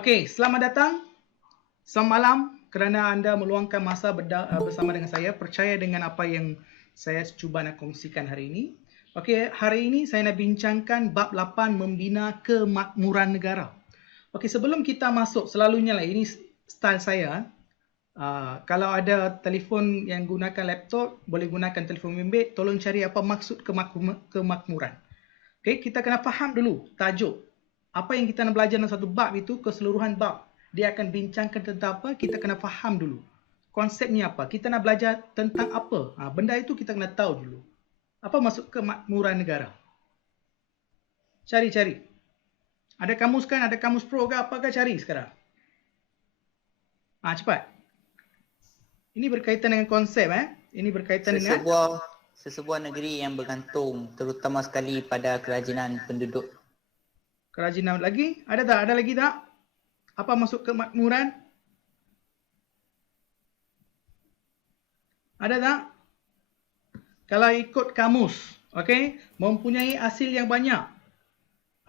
Okey, selamat datang. Selamat malam kerana anda meluangkan masa bersama dengan saya. Percaya dengan apa yang saya cuba nak kongsikan hari ini. Okey, hari ini saya nak bincangkan bab 8 membina kemakmuran negara. Okey, sebelum kita masuk, selalunya lah ini style saya. Kalau ada telefon yang gunakan laptop, boleh gunakan telefon bimbit. Tolong cari apa maksud kemakmuran. Okey, kita kena faham dulu tajuk. Apa yang kita nak belajar dalam satu bab itu, keseluruhan bab. Dia akan bincangkan tentang apa, kita kena faham dulu. Konsepnya apa, kita nak belajar tentang apa. Benda itu kita kena tahu dulu. Apa maksud kemakmuran negara? Cari-cari. Ada kamus kan, ada kamus pro ke apa ke, cari sekarang. Cepat. Ini berkaitan dengan konsep. Ini berkaitan dengan sesebuah negeri yang bergantung terutama sekali pada kerajinan penduduk. Kerajinan lagi? Ada tak? Ada lagi tak? Apa maksud kemakmuran? Ada tak? Kalau ikut kamus, okey, mempunyai hasil yang banyak.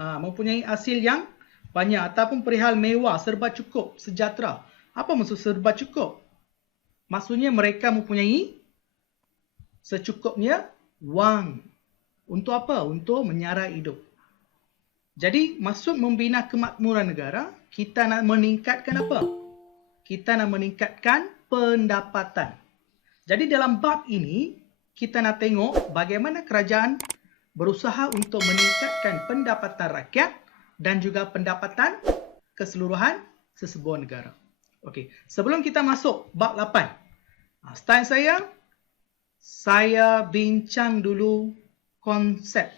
Mempunyai hasil yang banyak ataupun perihal mewah, serba cukup, sejahtera. Apa maksud serba cukup? Maksudnya mereka mempunyai secukupnya wang. Untuk apa? Untuk menyara hidup. Jadi, maksud membina kemakmuran negara, kita nak meningkatkan apa? Kita nak meningkatkan pendapatan. Jadi, dalam bab ini, kita nak tengok bagaimana kerajaan berusaha untuk meningkatkan pendapatan rakyat dan juga pendapatan keseluruhan sesebuah negara. Okey, sebelum kita masuk bab 8, style saya bincang dulu konsep.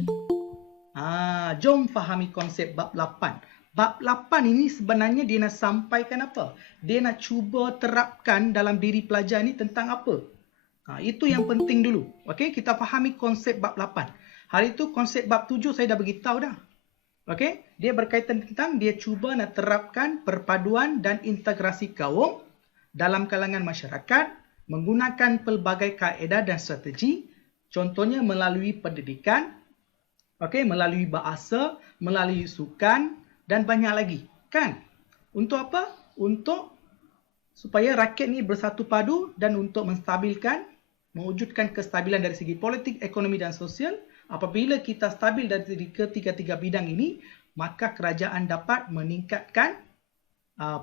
Jom fahami konsep bab 8. Bab 8 ini sebenarnya dia nak sampaikan apa? Dia nak cuba terapkan dalam diri pelajar ni tentang apa? Itu yang penting dulu. Okey, kita fahami konsep bab 8. Hari itu konsep bab 7 saya dah beritahu dah. Okey, dia berkaitan tentang dia cuba nak terapkan perpaduan dan integrasi kaum dalam kalangan masyarakat menggunakan pelbagai kaedah dan strategi, contohnya melalui pendidikan, okey, melalui bahasa, melalui sukan dan banyak lagi. Kan? Untuk apa? Untuk supaya rakyat ni bersatu padu dan untuk menstabilkan, mewujudkan kestabilan dari segi politik, ekonomi dan sosial. Apabila kita stabil dari ketiga-tiga bidang ini, maka kerajaan dapat meningkatkan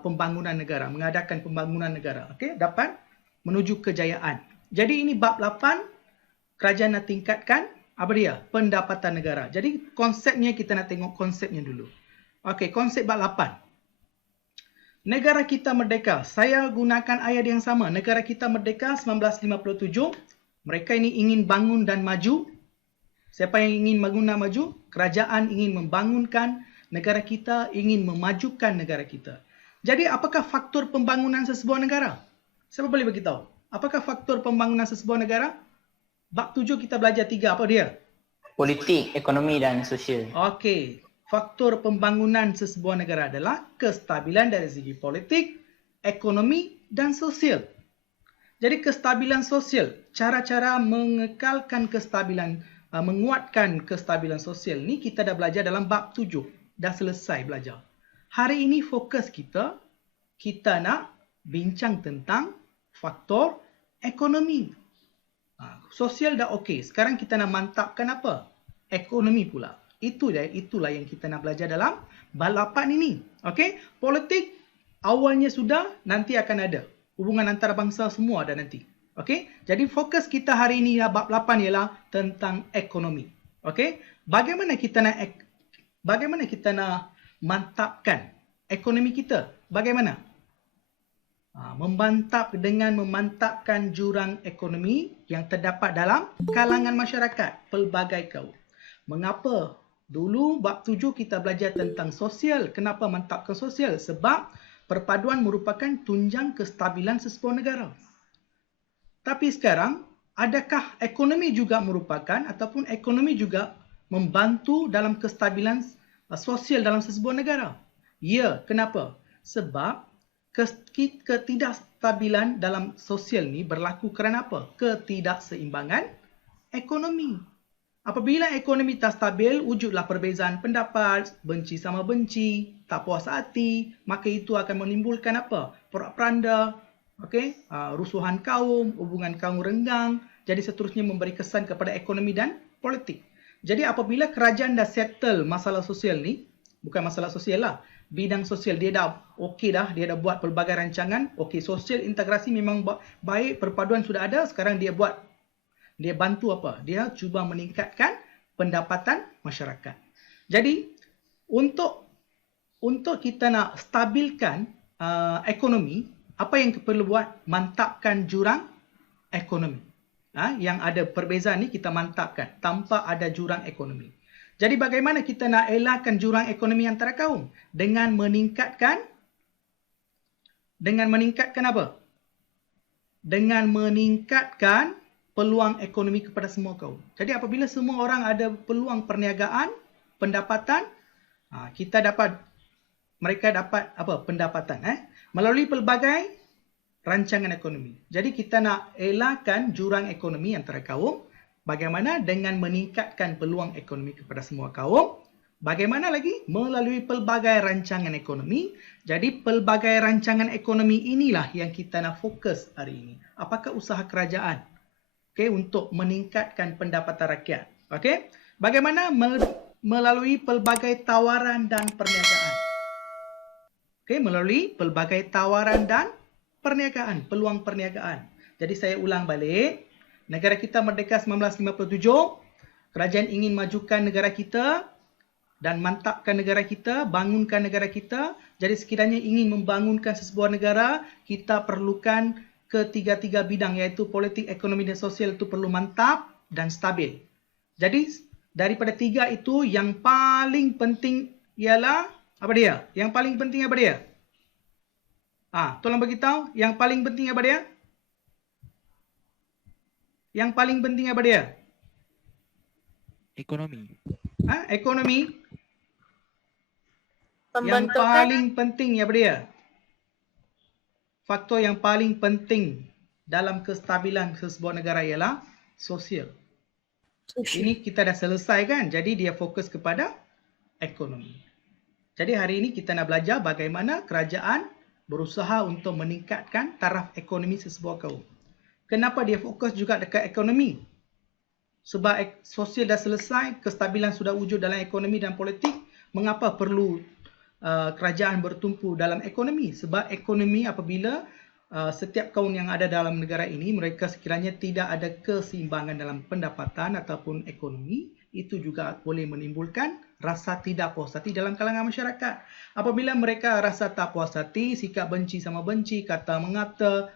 pembangunan negara, mengadakan pembangunan negara. Okey, dapat menuju kejayaan. Jadi ini bab 8, kerajaan nak tingkatkan apa dia? Pendapatan negara. Jadi konsepnya kita nak tengok konsepnya dulu. Okey, konsep bab 8. Negara kita merdeka. Saya gunakan ayat yang sama. Negara kita merdeka 1957. Mereka ini ingin bangun dan maju. Siapa yang ingin bangun dan maju? Kerajaan ingin membangunkan negara kita, ingin memajukan negara kita. Jadi apakah faktor pembangunan sesebuah negara? Siapa boleh beritahu? Apakah faktor pembangunan sesebuah negara? Bab 7 kita belajar 3. Apa dia? Politik, ekonomi dan sosial. Okey. Faktor pembangunan sesebuah negara adalah kestabilan dari segi politik, ekonomi dan sosial. Jadi kestabilan sosial, cara-cara mengekalkan kestabilan, menguatkan kestabilan sosial ni kita dah belajar dalam bab 7. Dah selesai belajar. Hari ini fokus kita nak bincang tentang faktor ekonomi. Sosial dah okey. Sekarang kita nak mantapkan apa? Ekonomi pula. Itulah yang kita nak belajar dalam bab 8 ini. Okey? Politik awalnya sudah, nanti akan ada. Hubungan antarabangsa semua ada nanti. Okey? Jadi fokus kita hari ini bab 8 ialah tentang ekonomi. Okey? Bagaimana kita nak mantapkan ekonomi kita? Bagaimana? Memantapkan jurang ekonomi yang terdapat dalam kalangan masyarakat, pelbagai kaum. Mengapa? Dulu bab 7 kita belajar tentang sosial. Kenapa mantapkan sosial? Sebab perpaduan merupakan tunjang kestabilan sesebuah negara. Tapi sekarang, adakah ekonomi juga merupakan ataupun ekonomi juga membantu dalam kestabilan sosial dalam sesebuah negara? Ya, kenapa? Sebab ketidakstabilan dalam sosial ni berlaku kerana apa? Ketidakseimbangan ekonomi. Apabila ekonomi tak stabil, wujudlah perbezaan pendapat, benci sama benci, tak puas hati, maka itu akan menimbulkan apa? Porak-peranda, okey, rusuhan kaum, hubungan kaum renggang, jadi seterusnya memberi kesan kepada ekonomi dan politik. Jadi apabila kerajaan dah settle masalah sosial ni, bukan masalah sosial lah, bidang sosial dia dah okey dah, dia dah buat pelbagai rancangan, okey, sosial integrasi memang baik, perpaduan sudah ada, sekarang dia bantu apa? Dia cuba meningkatkan pendapatan masyarakat. Jadi untuk kita nak stabilkan ekonomi, apa yang kita perlu buat? Mantapkan jurang ekonomi. Yang ada perbezaan ni kita mantapkan tanpa ada jurang ekonomi. Jadi bagaimana kita nak elakkan jurang ekonomi antara kaum? Dengan meningkatkan apa? Dengan meningkatkan peluang ekonomi kepada semua kaum. Jadi apabila semua orang ada peluang perniagaan, pendapatan, mereka dapat apa? Pendapatan melalui pelbagai rancangan ekonomi. Jadi kita nak elakkan jurang ekonomi antara kaum. Bagaimana? Dengan meningkatkan peluang ekonomi kepada semua kaum. Bagaimana lagi? Melalui pelbagai rancangan ekonomi. Jadi pelbagai rancangan ekonomi inilah yang kita nak fokus hari ini. Apakah usaha kerajaan? Untuk meningkatkan pendapatan rakyat. Bagaimana? Melalui pelbagai tawaran dan perniagaan. Melalui pelbagai tawaran dan perniagaan, peluang perniagaan. Jadi saya ulang balik, negara kita merdeka 1957, kerajaan ingin majukan negara kita dan mantapkan negara kita, bangunkan negara kita. Jadi sekiranya ingin membangunkan sesebuah negara, kita perlukan ketiga-tiga bidang, iaitu politik, ekonomi dan sosial itu perlu mantap dan stabil. Jadi daripada tiga itu yang paling penting ialah apa dia? Yang paling penting apa dia? Tolong beritahu, yang paling penting apa dia? Yang paling penting apa dia? Ekonomi. Ekonomi. Yang Pembentukan paling penting apa dia? Faktor yang paling penting dalam kestabilan sesebuah negara ialah sosial. Ini kita dah selesai kan? Jadi dia fokus kepada ekonomi. Jadi hari ini kita nak belajar bagaimana kerajaan berusaha untuk meningkatkan taraf ekonomi sesebuah kaum. Kenapa dia fokus juga dekat ekonomi? Sebab sosial dah selesai, kestabilan sudah wujud dalam ekonomi dan politik. Mengapa perlu kerajaan bertumpu dalam ekonomi? Sebab ekonomi apabila setiap kaum yang ada dalam negara ini, mereka sekiranya tidak ada keseimbangan dalam pendapatan ataupun ekonomi, itu juga boleh menimbulkan rasa tidak puas hati dalam kalangan masyarakat. Apabila mereka rasa tak puas hati, sikap benci sama benci, kata mengata,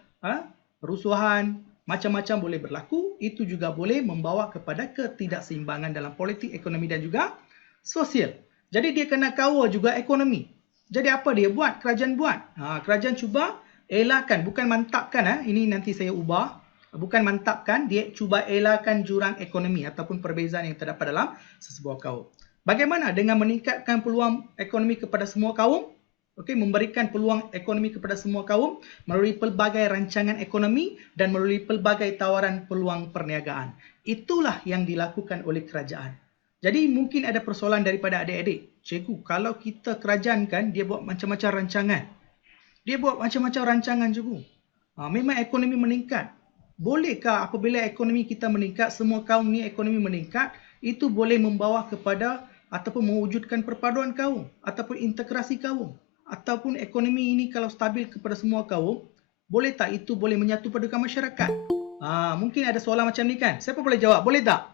rusuhan, macam-macam boleh berlaku. Itu juga boleh membawa kepada ketidakseimbangan dalam politik, ekonomi dan juga sosial. Jadi dia kena kawal juga ekonomi. Jadi apa dia buat? Kerajaan buat. Kerajaan cuba elakkan, bukan mantapkan. Ini nanti saya ubah. Bukan mantapkan, dia cuba elakkan jurang ekonomi ataupun perbezaan yang terdapat dalam sesebuah kaum. Bagaimana? Dengan meningkatkan peluang ekonomi kepada semua kaum. Memberikan peluang ekonomi kepada semua kaum melalui pelbagai rancangan ekonomi dan melalui pelbagai tawaran peluang perniagaan. Itulah yang dilakukan oleh kerajaan. Jadi mungkin ada persoalan daripada adik-adik. Cikgu, kalau kita kerajaan kan, dia buat macam-macam rancangan. Dia buat macam-macam rancangan, cikgu. Memang ekonomi meningkat. Bolehkah apabila ekonomi kita meningkat, semua kaum ni ekonomi meningkat, itu boleh membawa kepada ataupun mewujudkan perpaduan kaum ataupun integrasi kaum? Ataupun ekonomi ini kalau stabil kepada semua kaum, boleh tak itu boleh menyatu padukan masyarakat? Mungkin ada soalan macam ni kan? Siapa boleh jawab? Boleh tak?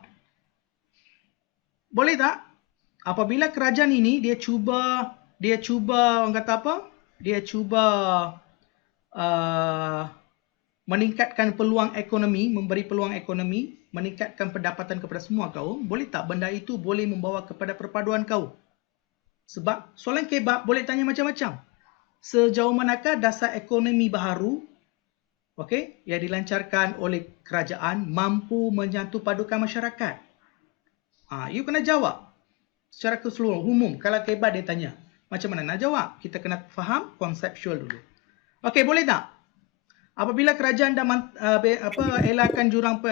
Boleh tak? Apabila kerajaan ini dia cuba orang kata apa? Dia cuba meningkatkan peluang ekonomi, memberi peluang ekonomi, meningkatkan pendapatan kepada semua kaum, boleh tak benda itu boleh membawa kepada perpaduan kaum? Sebab soalan kebab boleh tanya macam-macam. Sejauh manakah dasar ekonomi baharu yang dilancarkan oleh kerajaan mampu menyatu padukan masyarakat? You kena jawab secara keseluruhan, umum. Kalau kebab dia tanya, macam mana nak jawab? Kita kena faham konseptual dulu. Okey, boleh tak? Apabila kerajaan dah elakkan jurang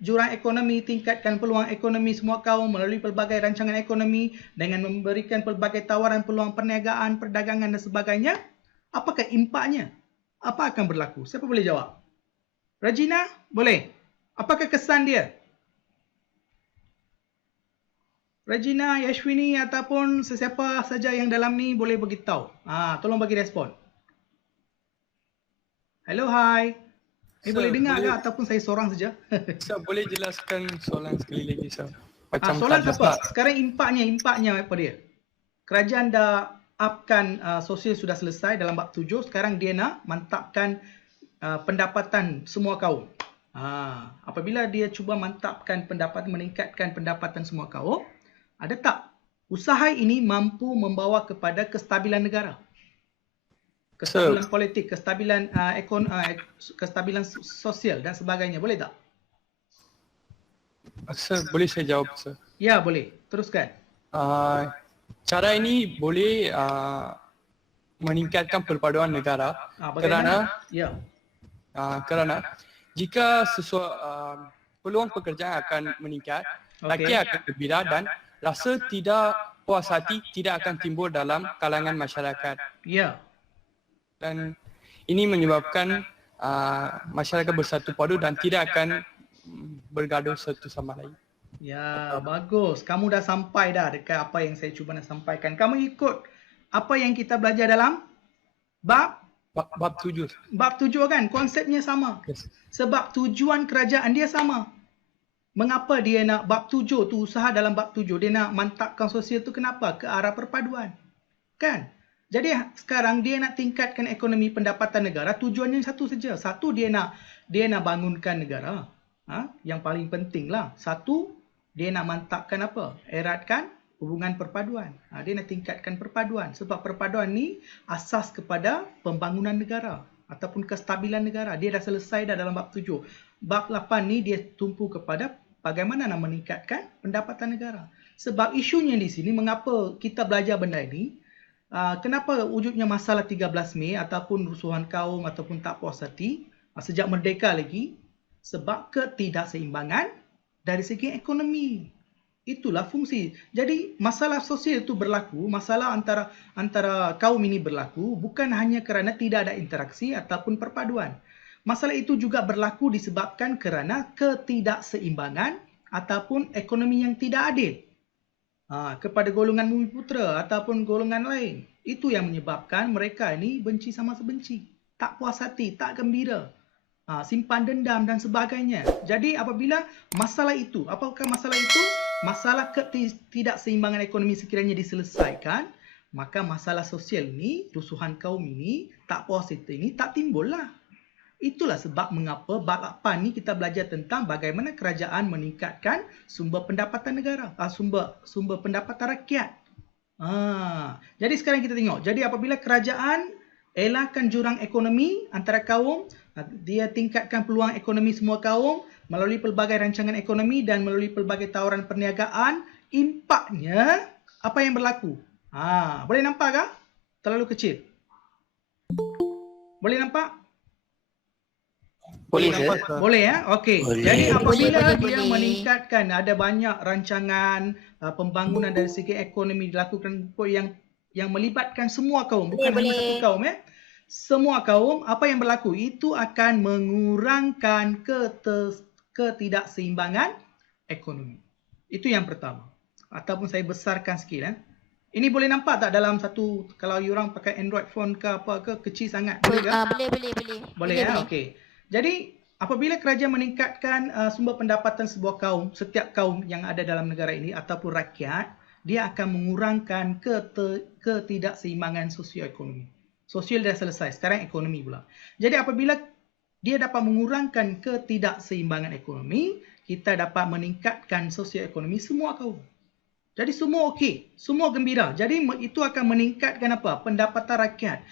jurang ekonomi, tingkatkan peluang ekonomi semua kaum melalui pelbagai rancangan ekonomi dengan memberikan pelbagai tawaran peluang perniagaan, perdagangan dan sebagainya. Apakah impaknya? Apa akan berlaku? Siapa boleh jawab? Regina, boleh? Apakah kesan dia? Regina, Yashwini ataupun sesiapa saja yang dalam ni boleh beritahu. Tolong bagi respon. Hello, hi. Boleh dengar ke ataupun saya seorang saja? Sir, boleh jelaskan soalan sekali lagi, Sir? Soalan apa? Sekarang impaknya apa dia? Kerajaan dah upkan sosial sudah selesai dalam bab 7. Sekarang dia nak mantapkan pendapatan semua kaum. Apabila dia cuba mantapkan pendapatan, meningkatkan pendapatan semua kaum, ada tak usaha ini mampu membawa kepada kestabilan negara? Kestabilan politik, kestabilan kestabilan sosial dan sebagainya. Boleh tak? Sir, boleh saya jawab, Sir? Ya, boleh. Teruskan. Cara ini boleh meningkatkan perpaduan negara kerana jika peluang pekerjaan akan meningkat, rakyat akan gembira dan rasa tidak puas hati tidak akan timbul dalam kalangan masyarakat. Ya. Dan ini menyebabkan masyarakat bersatu padu dan tidak akan bergaduh satu sama lain. Ya, bagus. Kamu dah sampai dah dekat apa yang saya cuba nak sampaikan. Kamu ikut apa yang kita belajar dalam bab 7. Bab 7 kan? Konsepnya sama. Yes. Sebab tujuan kerajaan dia sama. Mengapa dia nak bab 7 tu, usaha dalam bab 7 dia nak mantapkan sosial tu, kenapa? Ke arah perpaduan. Kan? Jadi sekarang dia nak tingkatkan ekonomi pendapatan negara, tujuannya satu saja. Satu, dia nak bangunkan negara. Yang paling penting lah. Satu, dia nak mantapkan apa? Eratkan hubungan perpaduan. Dia nak tingkatkan perpaduan. Sebab perpaduan ni asas kepada pembangunan negara ataupun kestabilan negara. Dia dah selesai dah dalam bab 7. Bab 8 ni dia tumpu kepada bagaimana nak meningkatkan pendapatan negara. Sebab isunya di sini, mengapa kita belajar benda ini? Kenapa wujudnya masalah 13 Mei ataupun rusuhan kaum ataupun tak puas hati sejak merdeka lagi? Sebab ketidakseimbangan dari segi ekonomi. Itulah fungsi. Jadi masalah sosial itu berlaku, masalah antara kaum ini berlaku bukan hanya kerana tidak ada interaksi ataupun perpaduan. Masalah itu juga berlaku disebabkan kerana ketidakseimbangan ataupun ekonomi yang tidak adil. Kepada golongan Bumiputera ataupun golongan lain. Itu yang menyebabkan mereka ini benci sama sebenci. Tak puas hati, tak gembira. Simpan dendam dan sebagainya. Jadi apabila masalah itu, apakah masalah itu? Masalah ketidakseimbangan ekonomi sekiranya diselesaikan, maka masalah sosial ini, rusuhan kaum ini, tak puas hati ini tak timbul lah. Itulah sebab mengapa bab 8 ni kita belajar tentang bagaimana kerajaan meningkatkan sumber pendapatan negara, sumber pendapatan rakyat. Jadi sekarang kita tengok. Jadi apabila kerajaan elakkan jurang ekonomi antara kaum, dia tingkatkan peluang ekonomi semua kaum melalui pelbagai rancangan ekonomi dan melalui pelbagai tawaran perniagaan, impaknya apa yang berlaku? Boleh nampak kah? Terlalu kecil. Boleh nampak? Boleh, Boleh ya? Okey. Jadi apabila dia meningkatkan, ada banyak rancangan pembangunan dari segi ekonomi dilakukan yang melibatkan semua kaum, bukan hanya satu kaum ya. Semua kaum, apa yang berlaku? Itu akan mengurangkan ketidakseimbangan ekonomi. Itu yang pertama. Ataupun saya besarkan sikit. Ini boleh nampak tak dalam satu, kalau you orang pakai Android phone ke apa ke, kecil sangat? Boleh ke? Boleh. Boleh ya? Okey. Jadi apabila kerajaan meningkatkan sumber pendapatan sebuah kaum, setiap kaum yang ada dalam negara ini ataupun rakyat, dia akan mengurangkan ketidakseimbangan sosioekonomi. Sosial dah selesai, sekarang ekonomi pula. Jadi apabila dia dapat mengurangkan ketidakseimbangan ekonomi, kita dapat meningkatkan sosioekonomi semua kaum. Jadi semua okey, semua gembira. Jadi itu akan meningkatkan apa? Pendapatan rakyat.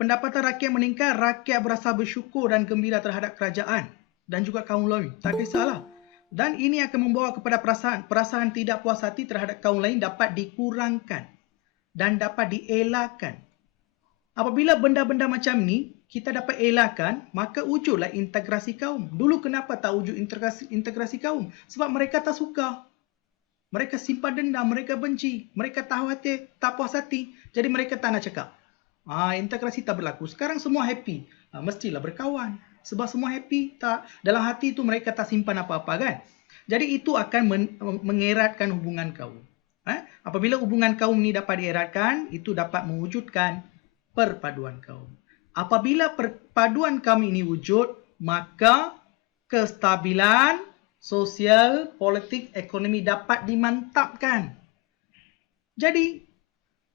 Pendapatan rakyat meningkat, rakyat berasa bersyukur dan gembira terhadap kerajaan dan juga kaum lain. Tak kisahlah. Dan ini akan membawa kepada perasaan tidak puas hati terhadap kaum lain dapat dikurangkan dan dapat dielakkan. Apabila benda-benda macam ni kita dapat elakkan, maka wujudlah integrasi kaum. Dulu kenapa tak wujud integrasi kaum? Sebab mereka tak suka. Mereka simpan dendam, mereka benci, mereka tak puas hati. Jadi mereka tak nak cakap. Integrasi tak berlaku. Sekarang semua happy. Mestilah berkawan. Sebab semua happy, tak dalam hati itu mereka tak simpan apa-apa kan. Jadi itu akan mengeratkan hubungan kaum. Apabila hubungan kaum ni dapat dieratkan, itu dapat mewujudkan perpaduan kaum. Apabila perpaduan kaum ini wujud, maka kestabilan sosial, politik, ekonomi dapat dimantapkan. Jadi,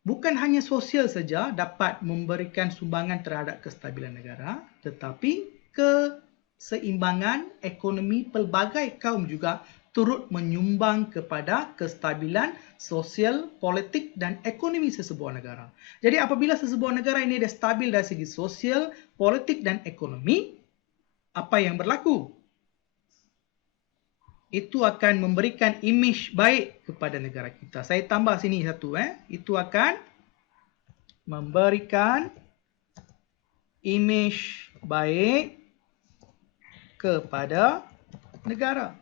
bukan hanya sosial saja dapat memberikan sumbangan terhadap kestabilan negara, tetapi keseimbangan ekonomi pelbagai kaum juga turut menyumbang kepada kestabilan sosial, politik dan ekonomi sesebuah negara. Jadi apabila sesebuah negara ini dah stabil dari segi sosial, politik dan ekonomi, apa yang berlaku? Itu akan memberikan imej baik kepada negara kita. Saya tambah sini satu. Itu akan memberikan imej baik kepada negara.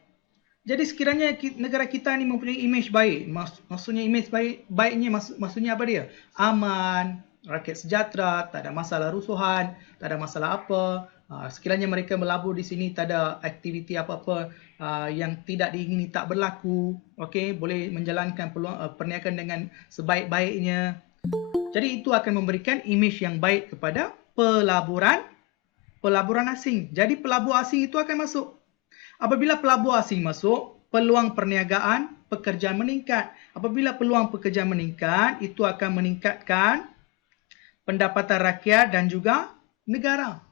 Jadi sekiranya negara kita ni mempunyai imej baik, maksudnya imej baiknya maksudnya apa dia? Aman, rakyat sejahtera, tak ada masalah rusuhan, tak ada masalah apa. Sekiranya mereka melabur di sini, tak ada aktiviti apa-apa yang tidak diingini tak berlaku. Okey, boleh menjalankan perniagaan dengan sebaik-baiknya. Jadi itu akan memberikan imej yang baik kepada pelaburan asing. Jadi pelabur asing itu akan masuk. Apabila pelabur asing masuk, peluang perniagaan, pekerjaan meningkat. Apabila peluang pekerjaan meningkat, itu akan meningkatkan pendapatan rakyat dan juga negara.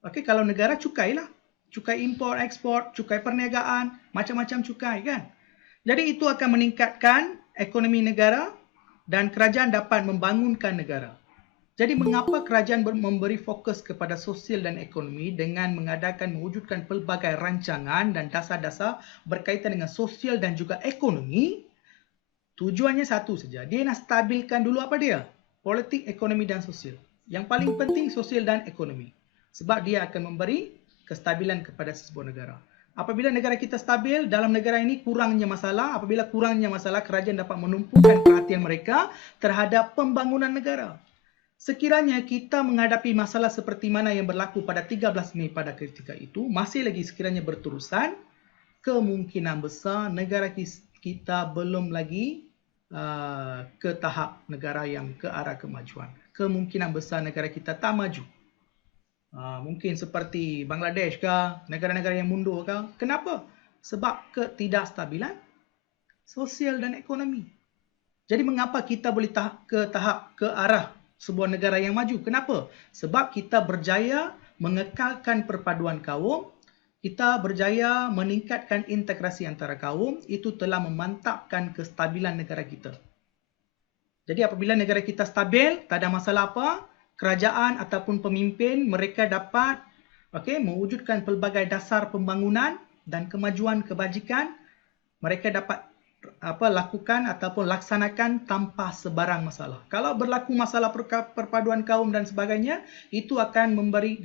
Okey, kalau negara cukai lah. Cukai import, ekspor, cukai perniagaan, macam-macam cukai kan. Jadi itu akan meningkatkan ekonomi negara dan kerajaan dapat membangunkan negara. Jadi mengapa kerajaan memberi fokus kepada sosial dan ekonomi dengan mewujudkan pelbagai rancangan dan dasar-dasar berkaitan dengan sosial dan juga ekonomi? Tujuannya satu saja. Dia nak stabilkan dulu apa dia? Politik, ekonomi dan sosial. Yang paling penting sosial dan ekonomi. Sebab dia akan memberi kestabilan kepada sebuah negara. Apabila negara kita stabil, dalam negara ini kurangnya masalah. Apabila kurangnya masalah, kerajaan dapat menumpukan perhatian mereka terhadap pembangunan negara. Sekiranya kita menghadapi masalah seperti mana yang berlaku pada 13 Mei pada ketika itu, masih lagi sekiranya berterusan, kemungkinan besar negara kita belum lagi ke tahap negara yang ke arah kemajuan. Kemungkinan besar negara kita tak maju. Mungkin seperti Bangladesh ke, negara-negara yang mundur ke. Kenapa? Sebab ketidakstabilan sosial dan ekonomi. Jadi mengapa kita boleh ke arah sebuah negara yang maju? Kenapa? Sebab kita berjaya mengekalkan perpaduan kaum, kita berjaya meningkatkan integrasi antara kaum, itu telah memantapkan kestabilan negara kita. Jadi apabila negara kita stabil, tak ada masalah apa, kerajaan ataupun pemimpin mereka dapat mewujudkan pelbagai dasar pembangunan dan kemajuan kebajikan, mereka dapat lakukan ataupun laksanakan tanpa sebarang masalah. Kalau berlaku masalah perpaduan kaum dan sebagainya, itu akan memberi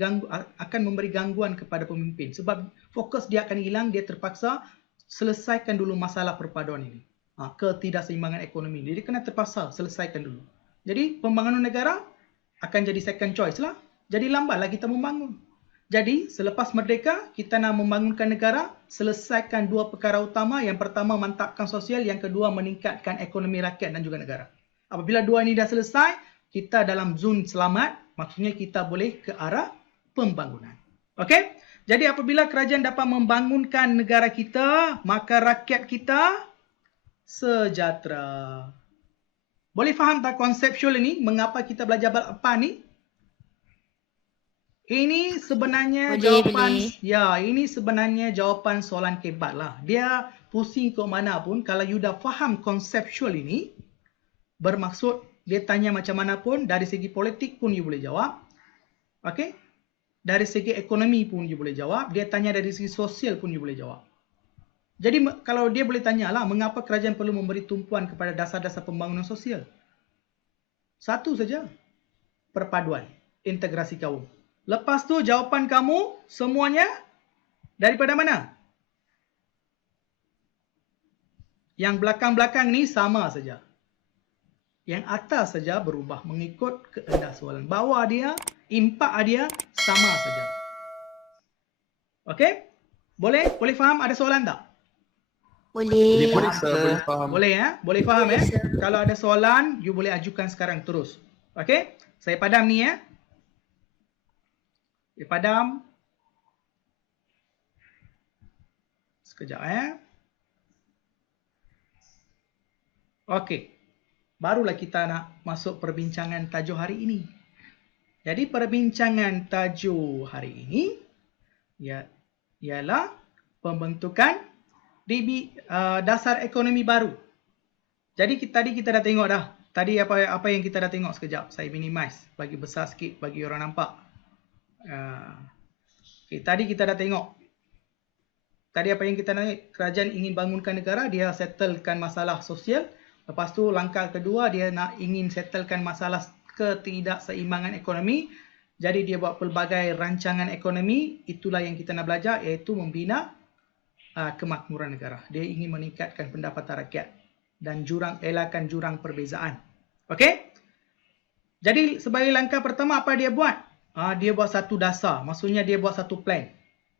gangguan kepada pemimpin. Sebab fokus dia akan hilang, dia terpaksa selesaikan dulu masalah perpaduan ini. Ketidakseimbangan ekonomi. Jadi kena terpaksa selesaikan dulu. Jadi pembangunan negara akan jadi second choice lah. Jadi lambatlah kita membangun. Jadi selepas merdeka, kita nak membangunkan negara, selesaikan dua perkara utama. Yang pertama mantapkan sosial, yang kedua meningkatkan ekonomi rakyat dan juga negara. Apabila dua ini dah selesai, kita dalam zon selamat, maksudnya kita boleh ke arah pembangunan. Okey? Jadi apabila kerajaan dapat membangunkan negara kita, maka rakyat kita sejahtera. Boleh faham tak konseptual ini? Mengapa kita belajar apa ni? Ini sebenarnya ini sebenarnya jawapan soalan kebat lah. Dia pusing ke mana pun, kalau you dah faham konseptual ini, bermaksud dia tanya macam mana pun, dari segi politik pun you boleh jawab. Okey? Dari segi ekonomi pun you boleh jawab. Dia tanya dari segi sosial pun you boleh jawab. Jadi kalau dia boleh tanya lah, mengapa kerajaan perlu memberi tumpuan kepada dasar-dasar pembangunan sosial? Satu saja, perpaduan, integrasi kaum. Lepas tu jawapan kamu semuanya daripada mana? Yang belakang-belakang ni sama saja. Yang atas saja berubah mengikut kehendak soalan. Bawah dia, impak dia sama saja. Okey? Boleh? Boleh faham? Ada soalan tak? Boleh. Boleh sir, boleh faham. Boleh ya? Boleh faham ya? Boleh, sir. Kalau ada soalan, you boleh ajukan sekarang terus. Okey? Saya padam ni ya. Saya padam. Sekejap ya. Okey. Barulah kita nak masuk perbincangan tajuk hari ini. Jadi perbincangan tajuk hari ini ialah pembentukan dasar ekonomi baru. Jadi tadi kita dah tengok dah. Tadi apa yang kita dah tengok sekejap. Saya minimize bagi besar sikit bagi orang nampak. Okay, tadi kita dah tengok. Tadi apa yang kita nak, kerajaan ingin bangunkan negara, dia settlekan masalah sosial. Lepas tu langkah kedua dia ingin settlekan masalah ketidakseimbangan ekonomi. Jadi dia buat pelbagai rancangan ekonomi. Itulah yang kita nak belajar, iaitu membina kemakmuran negara. Dia ingin meningkatkan pendapatan rakyat dan elakkan jurang perbezaan. Okey? Jadi sebagai langkah pertama apa dia buat? Dia buat satu dasar. Maksudnya dia buat satu plan,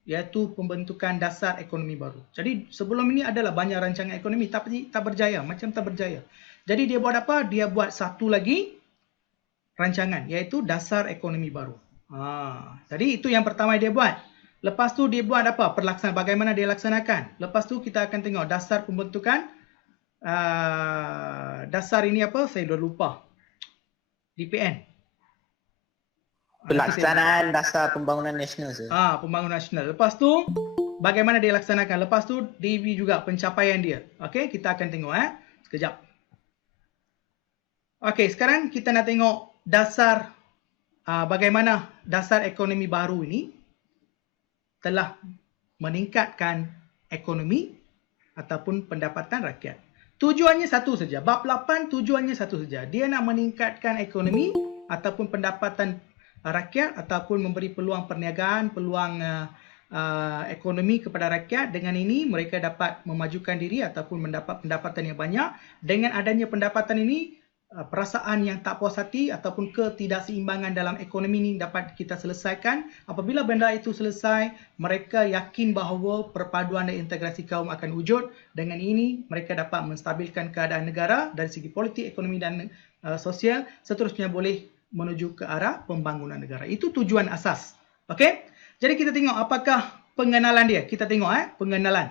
iaitu pembentukan dasar ekonomi baru. Jadi sebelum ini adalah banyak rancangan ekonomi tapi tak berjaya, macam tak berjaya. Jadi dia buat apa? Dia buat satu lagi rancangan, iaitu dasar ekonomi baru. Jadi itu yang pertama dia buat. Lepas tu dia buat apa? Perlaksanaan, bagaimana dia laksanakan. Lepas tu kita akan tengok dasar pembentukan dasar ini apa? Saya dah lupa. DPN. Pelaksanaan dasar pembangunan nasional, sir. Pembangunan nasional. Lepas tu bagaimana dia laksanakan. Lepas tu DB juga pencapaian dia. Okey, kita akan tengok sekejap. Okey, sekarang kita nak tengok dasar bagaimana dasar ekonomi baru ini telah meningkatkan ekonomi ataupun pendapatan rakyat. Tujuannya satu saja. Bab 8 tujuannya satu saja. Dia nak meningkatkan ekonomi ataupun pendapatan rakyat ataupun memberi peluang perniagaan, peluang ekonomi kepada rakyat. Dengan ini mereka dapat memajukan diri ataupun mendapat pendapatan yang banyak. Dengan adanya pendapatan ini, perasaan yang tak puas hati ataupun ketidakseimbangan dalam ekonomi ini dapat kita selesaikan. Apabila benda itu selesai, mereka yakin bahawa perpaduan dan integrasi kaum akan wujud. Dengan ini mereka dapat menstabilkan keadaan negara dari segi politik, ekonomi dan sosial. Seterusnya boleh menuju ke arah pembangunan negara. Itu tujuan asas. Okey? Jadi kita tengok apakah pengenalan dia. Kita tengok pengenalan.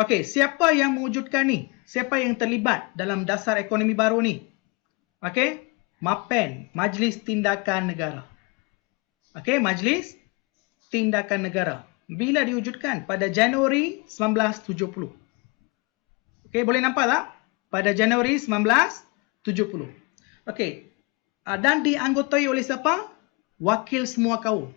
Okey, siapa yang mewujudkan ni? Siapa yang terlibat dalam dasar ekonomi baru ni? Okey? MAPEN, Majlis Tindakan Negara. Okey, Majlis Tindakan Negara. Bila diwujudkan? Pada Januari 1970. Okey, boleh nampak tak? Pada Januari 1970. Okey. Dan dianggotai oleh siapa? Wakil semua kaum.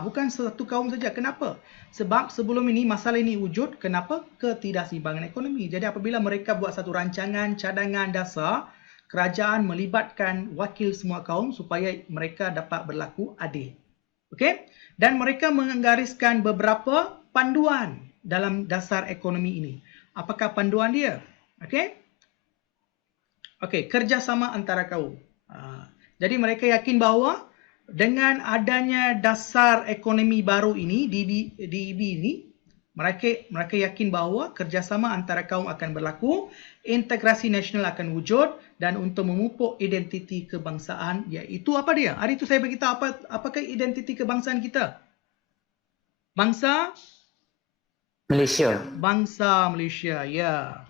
Bukan satu kaum saja. Kenapa? Sebab sebelum ini masalah ini wujud. Kenapa? Ketidakseimbangan ekonomi. Jadi apabila mereka buat satu rancangan cadangan dasar, kerajaan melibatkan wakil semua kaum supaya mereka dapat berlaku adil. Okey? Dan mereka menggariskan beberapa panduan dalam dasar ekonomi ini. Apakah panduan dia? Okey? Okey, kerjasama antara kaum. Jadi mereka yakin bahawa dengan adanya dasar ekonomi baru ini, DEB ini, mereka yakin bahawa kerjasama antara kaum akan berlaku, integrasi nasional akan wujud dan untuk memupuk identiti kebangsaan, iaitu apa dia? Hari itu saya beritahu apakah identiti kebangsaan kita? Bangsa Malaysia. Bangsa Malaysia, ya.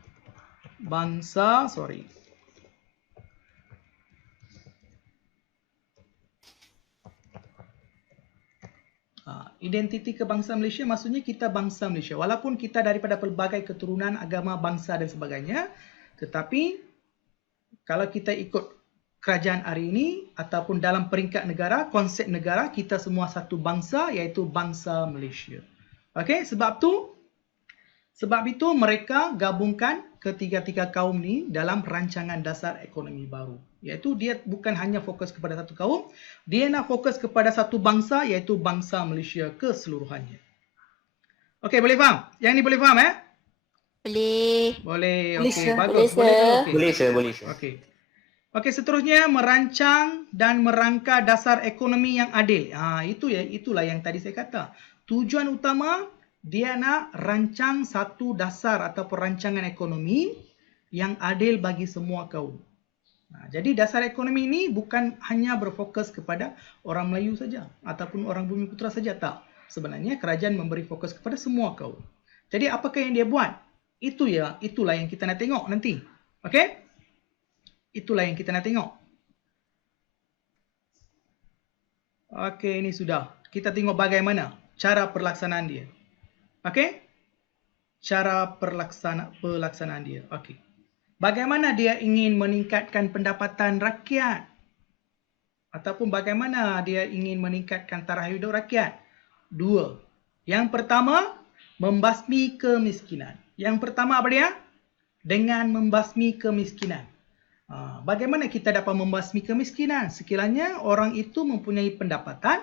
Bangsa, sorry. Identiti kebangsaan Malaysia maksudnya kita bangsa Malaysia. Walaupun kita daripada pelbagai keturunan, agama, bangsa dan sebagainya. Tetapi kalau kita ikut kerajaan hari ini ataupun dalam peringkat negara, konsep negara, kita semua satu bangsa iaitu bangsa Malaysia. Okey, sebab itu mereka gabungkan ketiga-tiga kaum ni dalam rancangan dasar ekonomi baru. Iaitu dia bukan hanya fokus kepada satu kaum, dia nak fokus kepada satu bangsa, iaitu bangsa Malaysia keseluruhannya. Okey, boleh faham? Yang ni boleh faham Boleh. Boleh. Boleh, Okey, sir. bagus. Boleh, Boleh sir. dulu. Okey. Boleh sir, boleh sir. Okey. Okey, seterusnya merancang dan merangka dasar ekonomi yang adil. Itulah yang tadi saya kata. Tujuan utama dia nak rancang satu dasar atau perancangan ekonomi yang adil bagi semua kaum. Jadi dasar ekonomi ini bukan hanya berfokus kepada orang Melayu saja ataupun orang Bumiputera saja, tak. Sebenarnya kerajaan memberi fokus kepada semua kaum. Jadi apakah yang dia buat? Itulah yang kita nak tengok nanti. Okey? Itulah yang kita nak tengok. Okey, ini sudah. Kita tengok bagaimana cara pelaksanaan dia. Okey? Cara pelaksanaan dia. Okey. Bagaimana dia ingin meningkatkan pendapatan rakyat? Ataupun bagaimana dia ingin meningkatkan taraf hidup rakyat? 2. Yang pertama, membasmi kemiskinan. Yang pertama apa dia? Dengan membasmi kemiskinan. Bagaimana kita dapat membasmi kemiskinan? Sekiranya orang itu mempunyai pendapatan,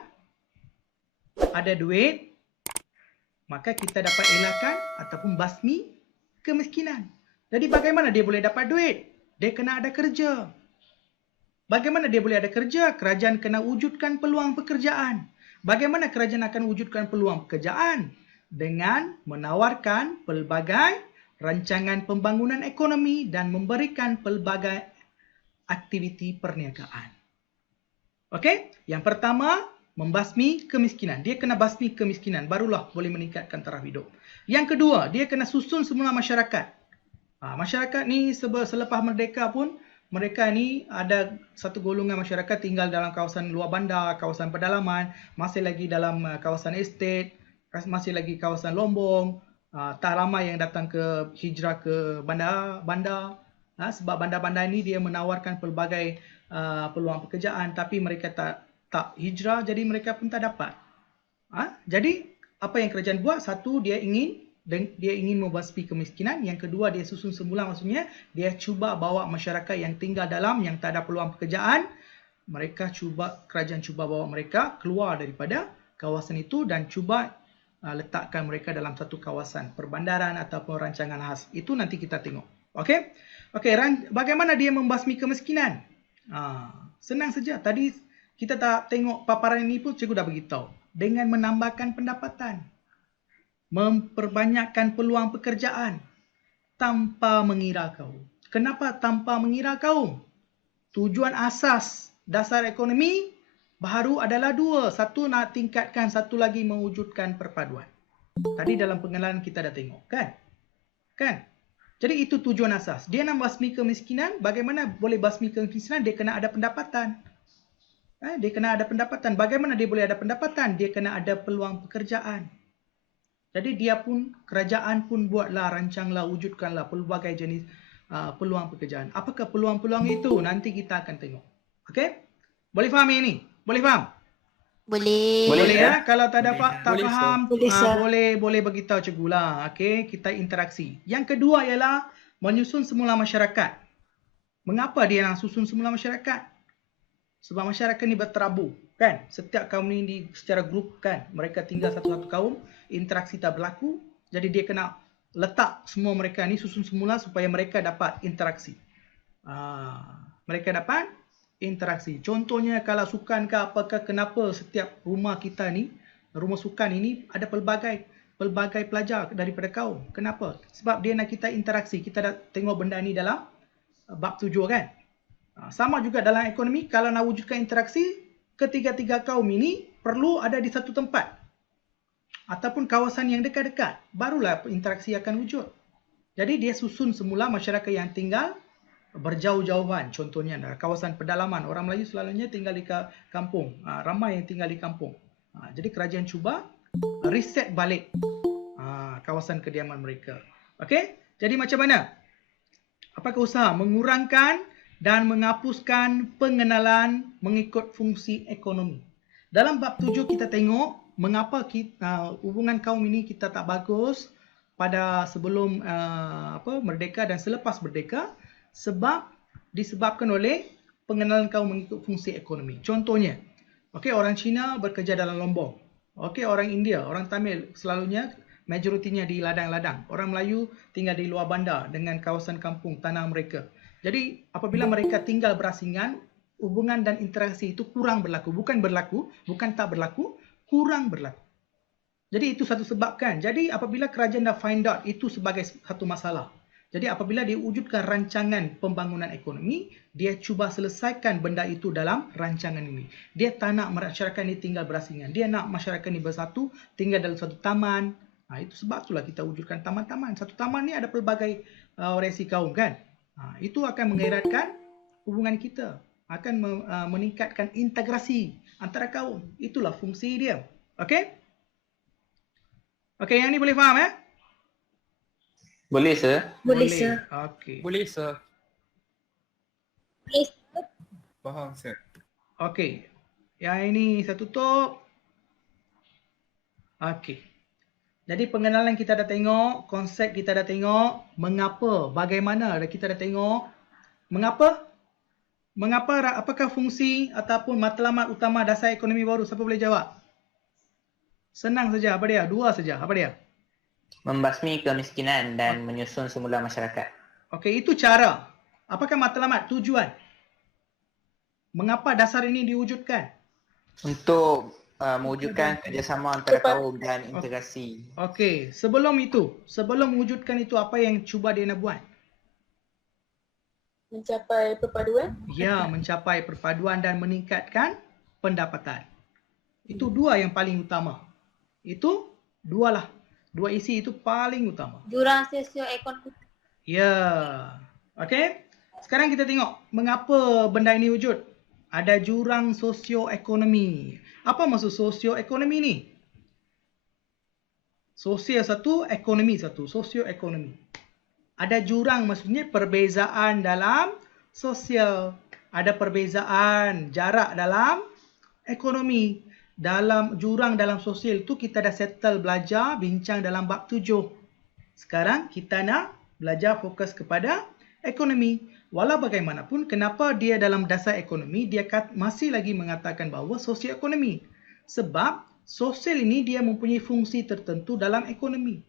ada duit, maka kita dapat elakkan ataupun basmi kemiskinan. Jadi bagaimana dia boleh dapat duit? Dia kena ada kerja. Bagaimana dia boleh ada kerja? Kerajaan kena wujudkan peluang pekerjaan. Bagaimana kerajaan akan wujudkan peluang pekerjaan? Dengan menawarkan pelbagai rancangan pembangunan ekonomi dan memberikan pelbagai aktiviti perniagaan. Okey? Yang pertama, membasmi kemiskinan. Dia kena basmi kemiskinan, barulah boleh meningkatkan taraf hidup. Yang kedua, dia kena susun semula masyarakat. Masyarakat ni selepas merdeka pun, mereka ni ada satu golongan masyarakat tinggal dalam kawasan luar bandar, kawasan pedalaman, masih lagi dalam kawasan estate, masih lagi kawasan lombong. Tak ramai yang datang ke hijrah ke bandar. Sebab bandar-bandar ini dia menawarkan pelbagai peluang pekerjaan, tapi mereka tak hijrah, jadi mereka pun tak dapat. Jadi apa yang kerajaan buat? Satu, dia ingin membasmi kemiskinan. Yang kedua, dia susun semula, maksudnya dia cuba bawa masyarakat yang tinggal dalam, yang tak ada peluang pekerjaan, kerajaan cuba bawa mereka keluar daripada kawasan itu dan cuba letakkan mereka dalam satu kawasan perbandaran ataupun rancangan khas. Itu nanti kita tengok. Okey? Bagaimana dia membasmi kemiskinan? Senang saja. Tadi kita tak tengok paparan ini pun cikgu dah beritahu. Dengan menambahkan pendapatan, memperbanyakkan peluang pekerjaan tanpa mengira kaum. Kenapa tanpa mengira kaum? Tujuan asas dasar ekonomi baru adalah 2. Satu nak tingkatkan, satu lagi mewujudkan perpaduan. Tadi dalam pengenalan kita dah tengok, kan? Jadi itu tujuan asas. Dia nak basmi kemiskinan. Bagaimana boleh basmi kemiskinan? Dia kena ada pendapatan. Dia kena ada pendapatan. Bagaimana dia boleh ada pendapatan? Dia kena ada peluang pekerjaan. Jadi kerajaan pun buatlah, rancanglah, wujudkanlah pelbagai jenis peluang pekerjaan. Apakah peluang-peluang itu? Nanti kita akan tengok. Okey? Boleh faham yang ini? Boleh faham? Boleh. Boleh ya? Kalau tak dapat, tak Boleh, faham, Boleh, sir. boleh beritahu cikgu lah. Okey, kita interaksi. Yang kedua ialah menyusun semula masyarakat. Mengapa dia nak susun semula masyarakat? Sebab masyarakat ni berterabur, kan? Setiap kaum ni secara grup, kan? Mereka tinggal satu-satu kaum, interaksi tak berlaku. Jadi dia kena letak semua mereka ni susun semula supaya mereka dapat interaksi. Mereka dapat interaksi. Contohnya kalau sukan ke apakah, kenapa setiap rumah kita ni, rumah sukan ini ada pelbagai pelajar daripada kaum. Kenapa? Sebab dia nak kita interaksi. Kita dah tengok benda ni dalam bab 7, kan? Sama juga dalam ekonomi, kalau nak wujudkan interaksi, ketiga-tiga kaum ini perlu ada di satu tempat ataupun kawasan yang dekat-dekat, barulah interaksi akan wujud. Jadi dia susun semula masyarakat yang tinggal berjauh-jauhan. Contohnya kawasan pedalaman, orang Melayu selalunya tinggal di kampung, ramai yang tinggal di kampung. Jadi kerajaan cuba reset balik kawasan kediaman mereka. Okey? Jadi macam mana? Apakah usaha mengurangkan dan menghapuskan pengenalan mengikut fungsi ekonomi? Dalam bab 7 kita tengok mengapa hubungan kaum ini kita tak bagus, pada sebelum merdeka dan selepas merdeka disebabkan oleh pengenalan kaum mengikut fungsi ekonomi. Contohnya, okey, orang Cina bekerja dalam lombong. Okey, orang India, orang Tamil selalunya majoritinya di ladang-ladang. Orang Melayu tinggal di luar bandar dengan kawasan kampung tanah mereka. Jadi apabila mereka tinggal berasingan, hubungan dan interaksi itu kurang berlaku. Bukan tak berlaku, kurang berlaku. Jadi itu satu sebab kan. Jadi apabila kerajaan dah find out itu sebagai satu masalah. Jadi apabila dia wujudkan rancangan pembangunan ekonomi, dia cuba selesaikan benda itu dalam rancangan ini. Dia tak nak masyarakat ini tinggal berasingan. Dia nak masyarakat ini bersatu, tinggal dalam satu taman. Itu sebab itulah kita wujudkan taman-taman. Satu taman ni ada pelbagai variasi kaum kan. Itu akan mengeratkan hubungan kita. Akan meningkatkan integrasi antara kaum. Itulah fungsi dia. Okey? Okey, yang ni boleh faham Boleh, sir. Boleh, sir. Okey. Boleh, sir. Faham, sir. Okey. Yang ini saya tutup. Okey. Jadi pengenalan kita dah tengok, konsep kita dah tengok, mengapa, bagaimana kita dah tengok. Mengapa? Apakah fungsi ataupun matlamat utama dasar ekonomi baru? Siapa boleh jawab? Senang saja, apa dia? Dua saja, apa dia? Membasmi kemiskinan dan menyusun semula masyarakat. Okey, itu cara. Apakah matlamat, tujuan? Mengapa dasar ini diwujudkan? Untuk mewujudkan kerjasama antara kaum dan integrasi. Okey, sebelum mewujudkan itu, apa yang cuba dia nak buat? Mencapai perpaduan? Ya, mencapai perpaduan dan meningkatkan pendapatan. Itu dua yang paling utama. Itu dua isi itu paling utama. Jurang sosioekonomi. Ya. Okey. Sekarang kita tengok mengapa benda ini wujud. Ada jurang sosioekonomi. Apa maksud sosioekonomi ni? Sosial satu, ekonomi satu. Sosioekonomi. Ada jurang maksudnya perbezaan dalam sosial. Ada perbezaan jarak dalam ekonomi. Dalam jurang dalam sosial tu kita dah settle belajar bincang dalam bab 7. Sekarang kita nak belajar fokus kepada ekonomi. Walau bagaimanapun, kenapa dia dalam dasar ekonomi, dia masih lagi mengatakan bahawa sosioekonomi. Sebab sosial ini dia mempunyai fungsi tertentu dalam ekonomi.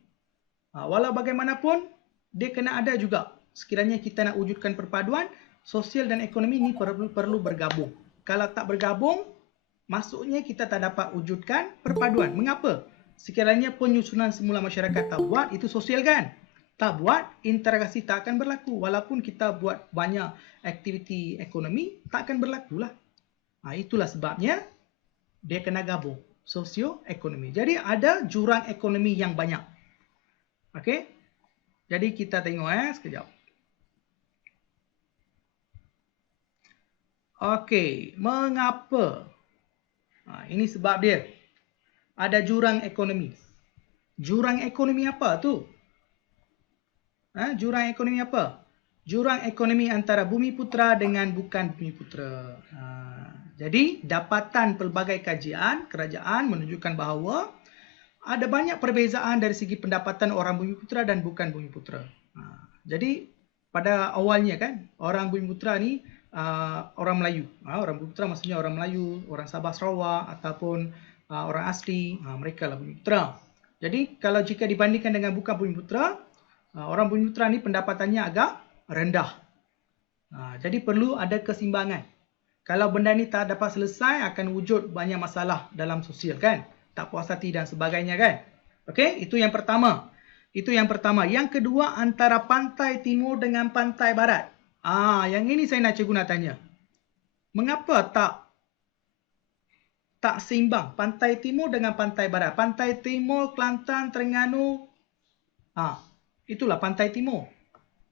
Walau bagaimanapun, dia kena ada juga. Sekiranya kita nak wujudkan perpaduan, sosial dan ekonomi ini perlu bergabung. Kalau tak bergabung, maksudnya kita tak dapat wujudkan perpaduan. Mengapa? Sekiranya penyusunan semula masyarakat tak buat, itu sosial kan? Tak buat, interaksi tak akan berlaku. Walaupun kita buat banyak aktiviti ekonomi, tak akan berlaku lah. Itulah sebabnya dia kena gabung. Sosio-ekonomi. Jadi ada jurang ekonomi yang banyak. Okey? Jadi kita tengok sekejap. Okey, mengapa? Ini sebab dia. Ada jurang ekonomi. Jurang ekonomi apa tu? Jurang ekonomi apa? Jurang ekonomi antara Bumiputera dengan bukan Bumiputera. Jadi, dapatan pelbagai kajian kerajaan menunjukkan bahawa ada banyak perbezaan dari segi pendapatan orang Bumiputera dan bukan Bumiputera. Jadi, pada awalnya kan, orang Bumiputera ni orang Melayu. Orang Bumiputera maksudnya orang Melayu, orang Sabah Sarawak ataupun orang asli, mereka lah Bumiputera. Jadi kalau jika dibandingkan dengan bukan Bumiputera, orang Bumiputera ni pendapatannya agak rendah. Jadi perlu ada keseimbangan. Kalau benda ni tak dapat selesai, akan wujud banyak masalah dalam sosial kan. Tak puas hati dan sebagainya kan. Okey, itu yang pertama. Yang kedua, antara pantai timur dengan pantai barat. Yang ini saya nak cikgu nak tanya. Mengapa tak seimbang pantai timur dengan pantai barat? Pantai timur, Kelantan, Terengganu. Itulah pantai timur.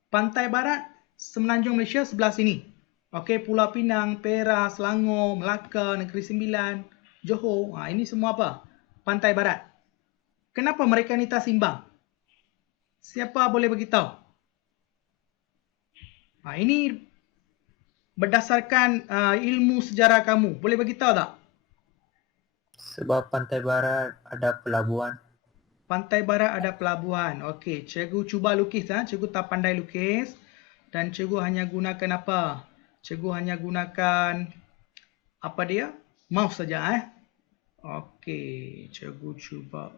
Pantai barat, Semenanjung Malaysia sebelah sini. Okey, Pulau Pinang, Perak, Selangor, Melaka, Negeri Sembilan, Johor. Ini semua apa? Pantai barat. Kenapa mereka ni tak seimbang? Siapa boleh beritahu? Ini berdasarkan ilmu sejarah kamu. Boleh beritahu tak? Sebab pantai barat ada pelabuhan. Pantai barat ada pelabuhan. Okey, cikgu cuba lukis. Cikgu tak pandai lukis. Dan cikgu hanya gunakan apa? Cikgu hanya gunakan apa dia? Mouse saja. Okey, cikgu cuba.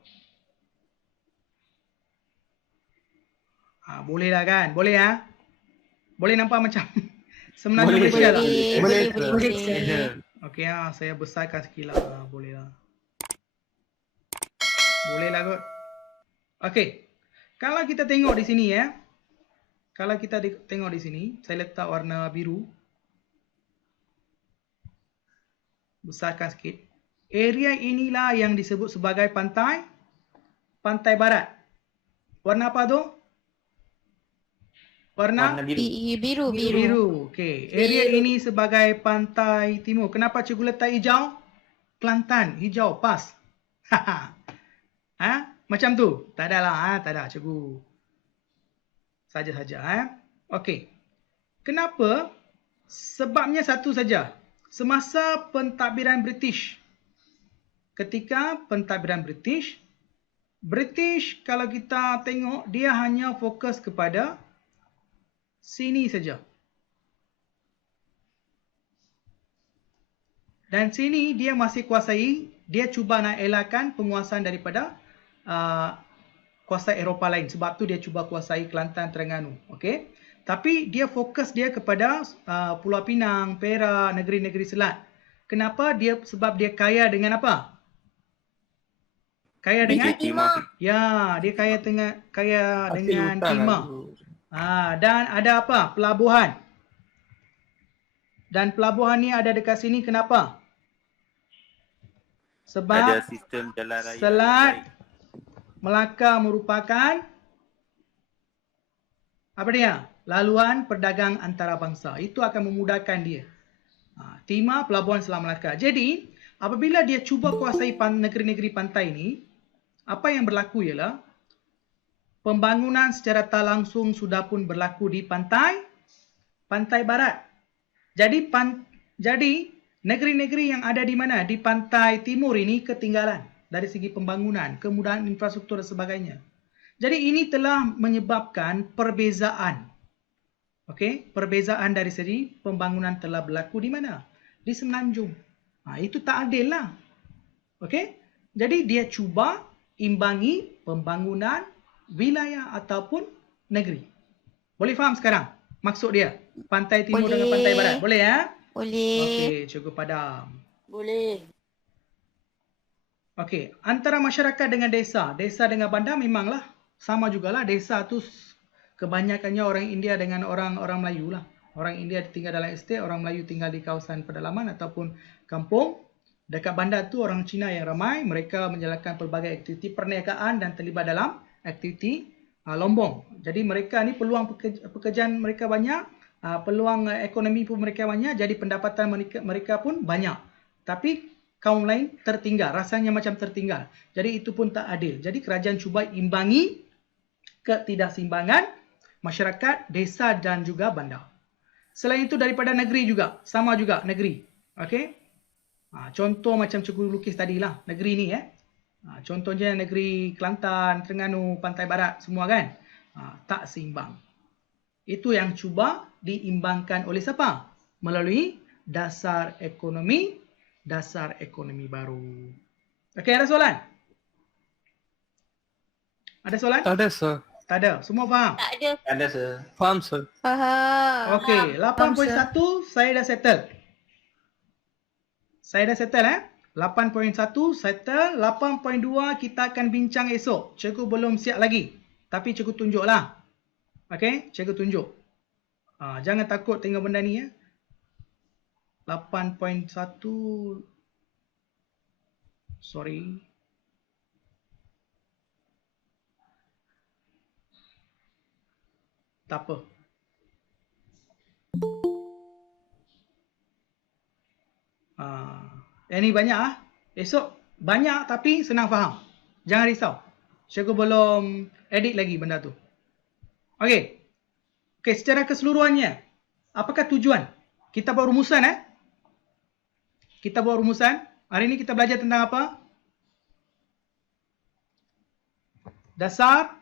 Bolehlah kan? Boleh ya? Boleh nampak macam semenanjung Boleh. Malaysia tak? Boleh. Okey, saya besarkan sikit lah. Boleh lah. Boleh lah kot. Okey. Kalau kita tengok di sini ya. Kalau kita tengok di sini, saya letak warna biru. Besarkan sikit. Area inilah yang disebut sebagai pantai barat. Warna apa tu? Warna biru. Biru. Okey. Area ini sebagai pantai timur. Kenapa cikgu letak hijau? Kelantan, hijau, pas. Macam tu? Tak adalah, tak ada cikgu. Saja-saja. Okey. Kenapa? Sebabnya satu saja. Semasa pentadbiran British. Ketika pentadbiran British kalau kita tengok dia hanya fokus kepada sini saja. Dan sini dia masih kuasai, dia cuba nak elakkan penguasaan daripada kuasa Eropah lain. Sebab tu dia cuba kuasai Kelantan, Terengganu. Okey. Tapi dia fokus dia kepada Pulau Pinang, Perak, negeri-negeri selat. Kenapa? Sebab dia kaya dengan apa? Kaya dengan timah. Ya, dia kaya dengan Hasil hutan timah. Dan ada apa? Pelabuhan. Dan pelabuhan ni ada dekat sini kenapa? Sebab Ada sistem jalan raya. Selat Melaka merupakan apa dia? Laluan perdagang antarabangsa. Itu akan memudahkan dia. Timah, pelabuhan Selat Melaka. Jadi, apabila dia cuba kuasai negeri-negeri pantai ini, apa yang berlaku ialah pembangunan secara tak langsung sudah pun berlaku di pantai barat. Jadi negeri-negeri yang ada di mana? Di pantai timur ini ketinggalan dari segi pembangunan, kemudahan infrastruktur dan sebagainya. Jadi ini telah menyebabkan perbezaan. Okey, perbezaan dari segi pembangunan telah berlaku di mana? Di Semenanjung. Itu tak adil lah. Okey? Jadi dia cuba imbangi pembangunan wilayah ataupun negeri. Boleh faham sekarang maksud dia? Pantai timur dengan pantai barat. Boleh ya? Boleh. Okey, cikgu padam. Boleh. Okey, antara masyarakat dengan desa dengan bandar memanglah sama jugalah. Desa tu kebanyakannya orang India dengan orang Melayu lah. Orang India tinggal dalam estate, orang Melayu tinggal di kawasan pedalaman ataupun kampung. Dekat bandar tu orang Cina yang ramai, mereka menjalankan pelbagai aktiviti perniagaan dan terlibat dalam aktiviti lombong. Jadi mereka ni peluang pekerjaan mereka banyak, peluang ekonomi pun mereka banyak, jadi pendapatan mereka pun banyak. Tapi kaum lain tertinggal, rasanya macam tertinggal. Jadi itu pun tak adil. Jadi kerajaan cuba imbangi ketidakseimbangan masyarakat, desa dan juga bandar. Selain itu daripada negeri juga, sama juga negeri. Okey? Contoh macam cikgu lukis tadilah, negeri ni contohnya negeri Kelantan, Terengganu, Pantai Barat semua kan. Tak seimbang. Itu yang cuba diimbangkan oleh siapa? Melalui dasar ekonomi baru. Okey, ada soalan? Ada soalan? Tak ada, sir. Tak ada. Semua faham? Tak ada. Ada sir. Faham, sir. Faham. Okey, 8.1 saya dah settle. 8.1 settle. 8.2 kita akan bincang esok. Cikgu belum siap lagi. Tapi cikgu tunjuklah. Okey, cikgu tunjuk. Jangan takut tengok benda ni ya. 8.1 sorry. Tak apa. Yang ni banyak Esok banyak tapi senang faham. Jangan risau. Cikgu belum edit lagi benda tu. Okey. Okey, secara keseluruhannya, apakah tujuan? Kita buat rumusan Kita buat rumusan. Hari ini kita belajar tentang apa? Dasar.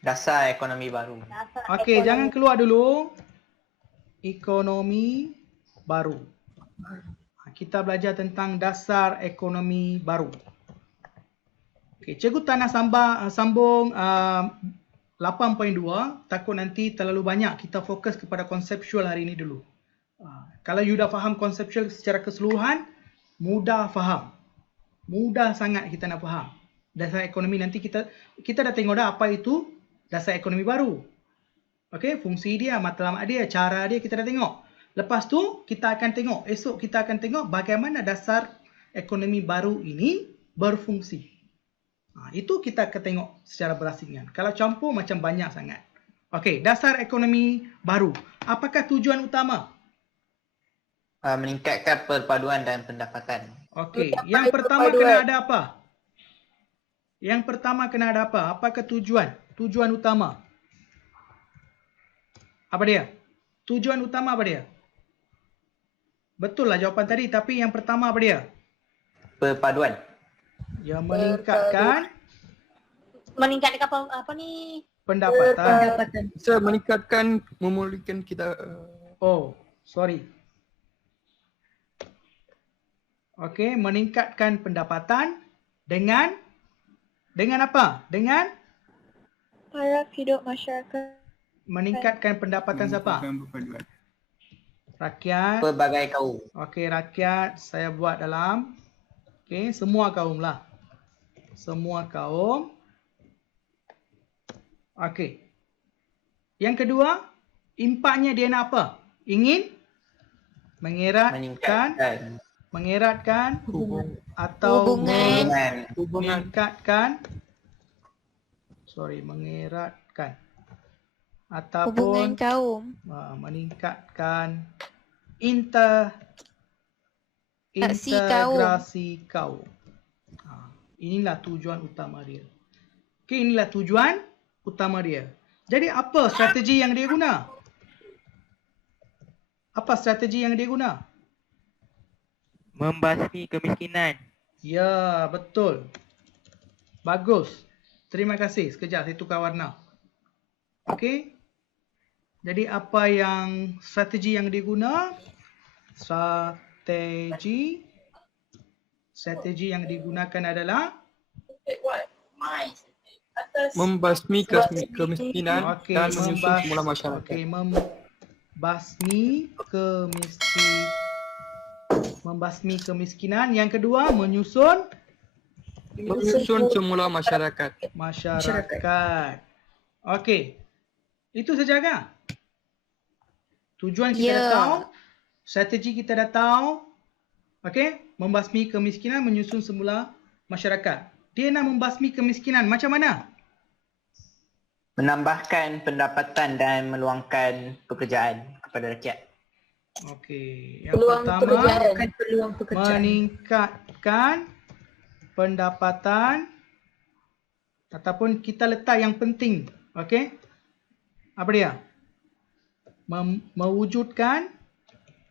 Dasar ekonomi baru. Okey, jangan keluar dulu. Ekonomi baru. Kita belajar tentang dasar ekonomi baru. Okey, cikgu tak nak sambung 8.2. Takut nanti terlalu banyak. Kita fokus kepada konseptual hari ini dulu. Kalau you dah faham konseptual secara keseluruhan, mudah faham. Mudah sangat kita nak faham. Dasar ekonomi nanti kita dah tengok dah apa itu dasar ekonomi baru. Okey, fungsi dia, matlamat dia, cara dia kita dah tengok. Lepas tu kita akan tengok, esok kita akan tengok bagaimana dasar ekonomi baru ini berfungsi. Itu kita akan tengok secara berasingan. Kalau campur macam banyak sangat. Okey, dasar ekonomi baru. Apakah tujuan utama? Meningkatkan perpaduan dan pendapatan. Okey, yang pertama kena ada apa? Yang pertama kena ada apa? Apakah tujuan? Tujuan utama. Apa dia? Tujuan utama apa dia? Betul lah jawapan tadi, tapi yang pertama apa dia? Perpaduan. Yang meningkatkan apa ni? pendapatan. Bisa meningkatkan, memulihkan kita. Oh, sorry. Okey, meningkatkan pendapatan dengan apa? Dengan taraf hidup masyarakat. meningkatkan pendapatan siapa? Perpaduan. Rakyat. Pelbagai kaum. Okey, rakyat saya buat dalam semua kaum lah. Semua kaum. Okey. Yang kedua, impaknya dia nak apa? Ingin mengeratkan atau Hubungan. meningkatkan mengeratkan ataupun Hubungan kaum. meningkatkan Aksi integrasi kaum. Inilah tujuan utama dia. Okey, inilah tujuan utama dia. Jadi apa strategi yang dia guna? Apa strategi yang dia guna? Membasmi kemiskinan. Ya, betul. Bagus. Terima kasih. Sekejap saya tukar warna. Okey. Jadi apa yang strategi yang diguna? Strategi yang digunakan adalah Membasmi kemiskinan dan menyusun semula masyarakat. Okey, membasmi kemiskinan. Yang kedua, menyusun semula masyarakat. Okey. Itu saja kan? Tujuan kita Ya. dah tahu, strategi kita dah tahu. Okey, membasmi kemiskinan, menyusun semula masyarakat. Dia nak membasmi kemiskinan macam mana? Menambahkan pendapatan dan meluangkan pekerjaan kepada rakyat. Okey, yang pertama meningkatkan pendapatan ataupun kita letak yang penting. Okey? Apa dia? Mewujudkan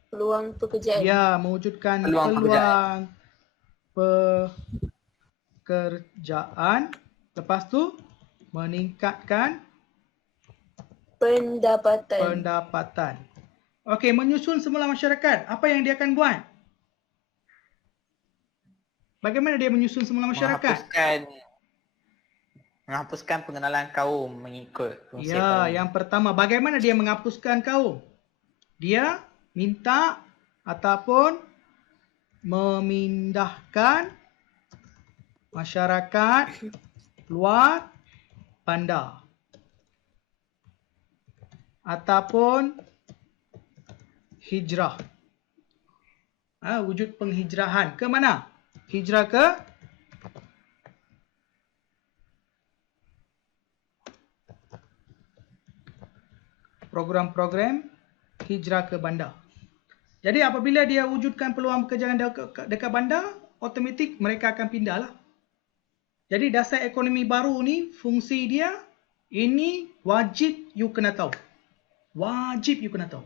Peluang pekerjaan. ya, mewujudkan Peluang peluang pekerjaan. Lepas tu meningkatkan pendapatan. Okey, menyusun semula masyarakat. Apa yang dia akan buat? Bagaimana dia menyusun semula masyarakat? Menghapuskan pengenalan kaum mengikut fungsi Ya, ekonomi. yang pertama, bagaimana dia menghapuskan kaum? Dia minta ataupun memindahkan masyarakat luar bandar. Ataupun hijrah. Wujud penghijrahan. Ke mana? Hijrah ke? Program-program hijrah ke bandar. Jadi apabila dia wujudkan peluang pekerjaan dekat bandar, automatik mereka akan pindah lah. Jadi dasar ekonomi baru ni, fungsi dia, ini wajib you kena tahu. Wajib you kena tahu.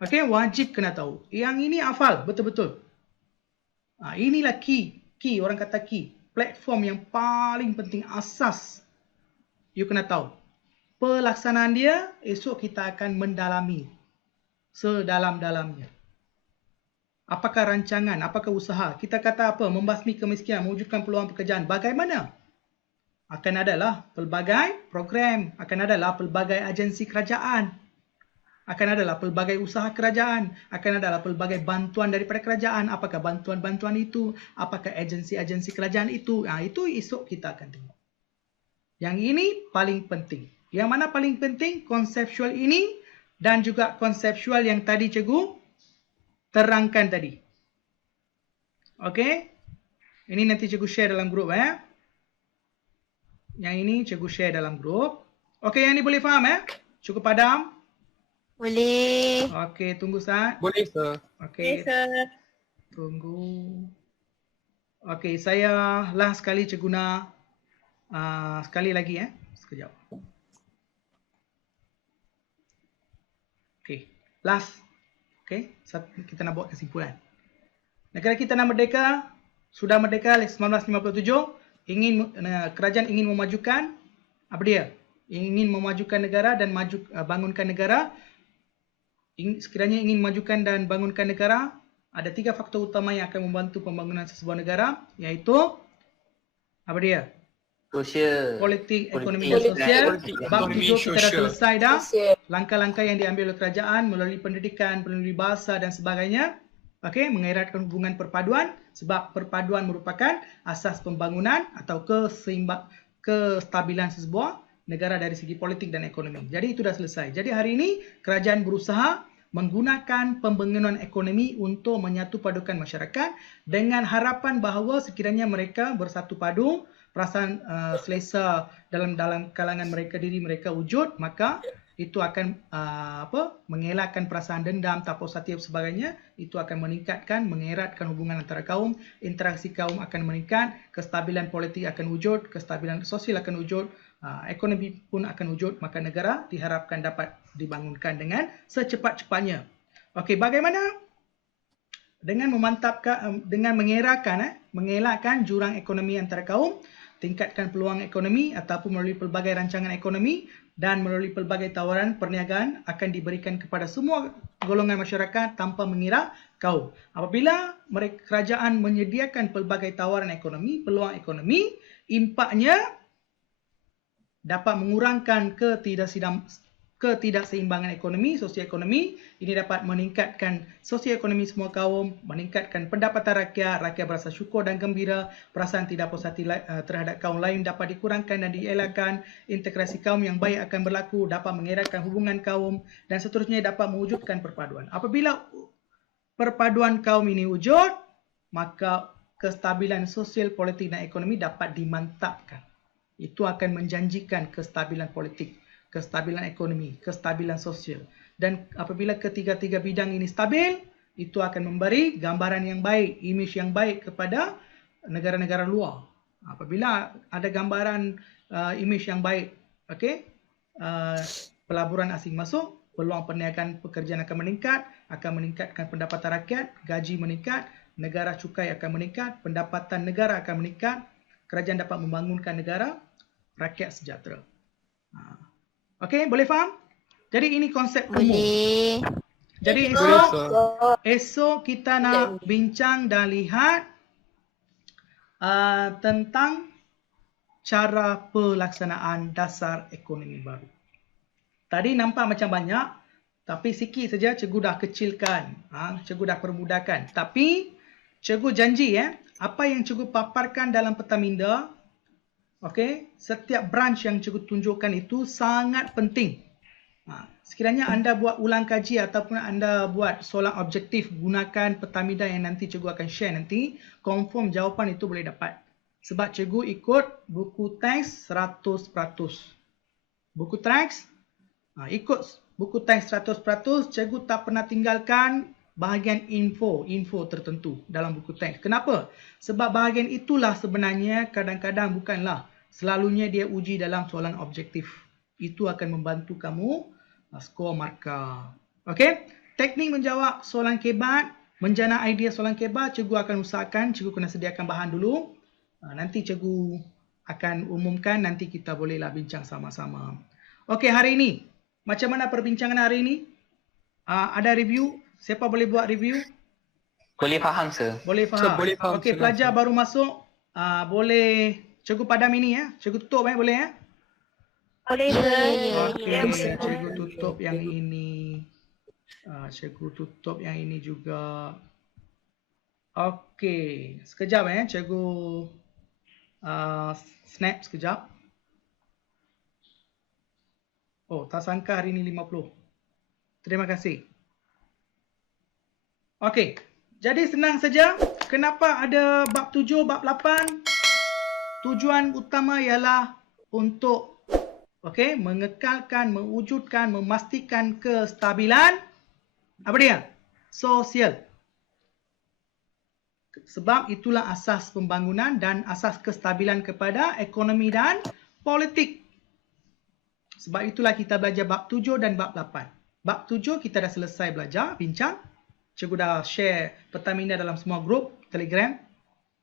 Okey, wajib kena tahu. Yang ini hafal betul-betul. Inilah key. Key, orang kata key. platform yang paling penting, asas. You kena tahu. Pelaksanaan dia, esok kita akan mendalami sedalam-dalamnya. Apakah rancangan, apakah usaha? Kita kata apa? Membasmi kemiskinan, mewujudkan peluang pekerjaan. Bagaimana? Akan adalah pelbagai program, akan adalah pelbagai agensi kerajaan, akan adalah pelbagai usaha kerajaan, akan adalah pelbagai bantuan daripada kerajaan. Apakah bantuan-bantuan itu? Apakah agensi-agensi kerajaan itu? Itu esok kita akan tengok. Yang ini paling penting. Yang mana paling penting? Konseptual ini dan juga konseptual yang tadi cikgu terangkan tadi. Okey? Ini nanti cikgu share dalam grup Yang ini cikgu share dalam grup. Okey, yang ini boleh faham Cukup padam? Boleh. Okey, tunggu saat. Boleh, sir. Okey. Tunggu. Okey, saya last sekali cikgu nak sekali lagi sekejap. Okey, last. Okey, kita nak buat kesimpulan. Negara kita nak merdeka, sudah merdeka 1957, kerajaan ingin memajukan apa dia? Ingin memajukan negara dan bangunkan negara. Sekiranya ingin memajukan dan bangunkan negara, ada 3 faktor utama yang akan membantu pembangunan sesebuah negara, iaitu apa dia? Sosial. Politik, ekonomi dan sosial. Bab 7 kita dah selesai dah. Sosial. Langkah-langkah yang diambil oleh kerajaan melalui pendidikan, melalui bahasa dan sebagainya. Okey, mengeratkan hubungan perpaduan, sebab perpaduan merupakan asas pembangunan atau kestabilan sesebuah negara dari segi politik dan ekonomi. Jadi itu dah selesai. Jadi hari ini kerajaan berusaha menggunakan pembangunan ekonomi untuk menyatu padukan masyarakat dengan harapan bahawa sekiranya mereka bersatu padu, perasaan selesa dalam kalangan mereka, diri mereka wujud, maka itu akan mengelakkan perasaan dendam, tapos hati dan sebagainya. Itu akan meningkatkan, mengeratkan hubungan antara kaum, interaksi kaum akan meningkat, kestabilan politik akan wujud, kestabilan sosial akan wujud, ekonomi pun akan wujud, maka negara diharapkan dapat dibangunkan dengan secepat-cepatnya. Okey, bagaimana dengan memantapkan, dengan mengelakkan jurang ekonomi antara kaum, tingkatkan peluang ekonomi ataupun melalui pelbagai rancangan ekonomi dan melalui pelbagai tawaran perniagaan akan diberikan kepada semua golongan masyarakat tanpa mengira kaum. Apabila kerajaan menyediakan pelbagai tawaran ekonomi, peluang ekonomi, impaknya dapat mengurangkan ketidakseimbangan ekonomi, sosioekonomi. Ini dapat meningkatkan sosioekonomi semua kaum, meningkatkan pendapatan rakyat, rakyat berasa syukur dan gembira, perasaan tidak puas hati terhadap kaum lain dapat dikurangkan dan dielakkan, integrasi kaum yang baik akan berlaku, dapat mengeratkan hubungan kaum dan seterusnya dapat mewujudkan perpaduan. Apabila perpaduan kaum ini wujud, maka kestabilan sosial, politik dan ekonomi dapat dimantapkan. Itu akan menjanjikan kestabilan politik, kestabilan ekonomi, kestabilan sosial. Dan apabila ketiga-tiga bidang ini stabil, itu akan memberi gambaran yang baik, imej yang baik kepada negara-negara luar. Apabila ada gambaran imej yang baik, pelaburan asing masuk, peluang perniagaan pekerjaan akan meningkatkan pendapatan rakyat, gaji meningkat, negara cukai akan meningkat, pendapatan negara akan meningkat, kerajaan dapat membangunkan negara, rakyat sejahtera. Okey, boleh faham? Jadi ini konsep umum. Boleh. Jadi esok kita nak bincang dan lihat tentang cara pelaksanaan dasar ekonomi baru. Tadi nampak macam banyak, tapi sikit saja cikgu dah kecilkan, cikgu dah permudahkan. Tapi cikgu janji apa yang cikgu paparkan dalam peta minda, setiap branch yang cikgu tunjukkan itu sangat penting. Sekiranya anda buat ulang kaji ataupun anda buat soalan objektif, gunakan peta minda yang nanti cikgu akan share nanti, confirm jawapan itu boleh dapat. Sebab cikgu ikut buku teks 100%. Buku teks, ikut buku teks 100%, cikgu tak pernah tinggalkan bahagian info tertentu dalam buku teks. Kenapa? Sebab bahagian itulah sebenarnya kadang-kadang bukanlah selalunya dia uji dalam soalan objektif. Itu akan membantu kamu skor markah. Okey? Teknik menjawab soalan kebat, menjana idea soalan kebat, cikgu akan usahakan, cikgu kena sediakan bahan dulu. Nanti cikgu akan umumkan, nanti kita bolehlah bincang sama-sama. Okey, hari ini macam mana perbincangan hari ini? Ada review? Siapa boleh buat review? Boleh faham, sir. Boleh Sir, faham. boleh faham, Okey, senang, pelajar sir. baru masuk, boleh cikgu padam ini ya. Cikgu tutup boleh ya? Boleh Ya, sir. ya, Okey, ya. cikgu tutup yang ini. Cikgu tutup yang ini juga. Okey, sekejap cikgu snap sekejap. Oh, tak sangka hari ini 50. Terima kasih. Okey, jadi senang saja. Kenapa ada bab 7, bab 8? Tujuan utama ialah untuk mengekalkan, mewujudkan, memastikan kestabilan apa dia? Sosial. Sebab itulah asas pembangunan dan asas kestabilan kepada ekonomi dan politik. Sebab itulah kita belajar bab 7 dan bab 8. Bab 7 kita dah selesai belajar, bincang. Cikgu dah share Pertamina dalam semua grup Telegram.